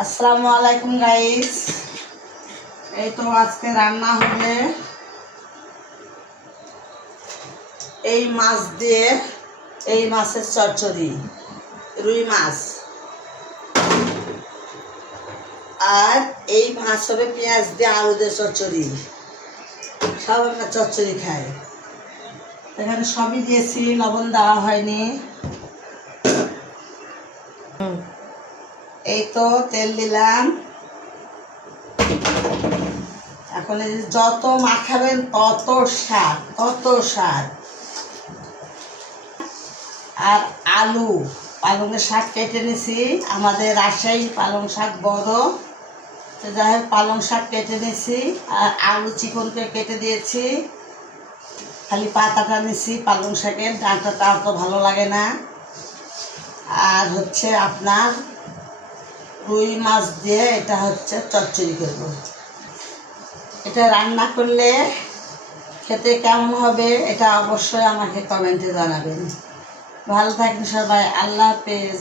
আসসালামু আলাইকুম গাইস। এই তো আজকে রান্না হবে এই মাছ দিয়ে, এই মাছের চচ্চড়ি, রুই মাছ। আর এই মাছ হবে পেঁয়াজ দিয়ে, আলু দিয়ে চচ্চড়ি। সব আমরা চচ্চড়ি খাই। এখানে সবই দিয়েছি, লবণ দেওয়া হয়নি। এই তো তেল দিলাম। এখন এই যে যত মাখাবেন তত স্বাদ, তত স্বাদ। আর আলু, পালংয়ের শাক কেটে নিছি। আমাদের রাজশাহী পালং শাক বড়, তো যাই হোক পালং শাক কেটে নিছি। আর আলু চিকন করে কেটে দিয়েছি। খালি পাতাটা নিছি, পালং শাকের ডাঁটাটা অত ভালো লাগে না। আর হচ্ছে আপনার রুই মাছ দিয়ে এটা হচ্ছে চচ্চড়ি করব। এটা রান্না করলে খেতে কেমন হবে এটা অবশ্যই আমাকে কমেন্টে জানাবেন। ভালো থাকেন সবাই, আল্লাহ হাফেজ।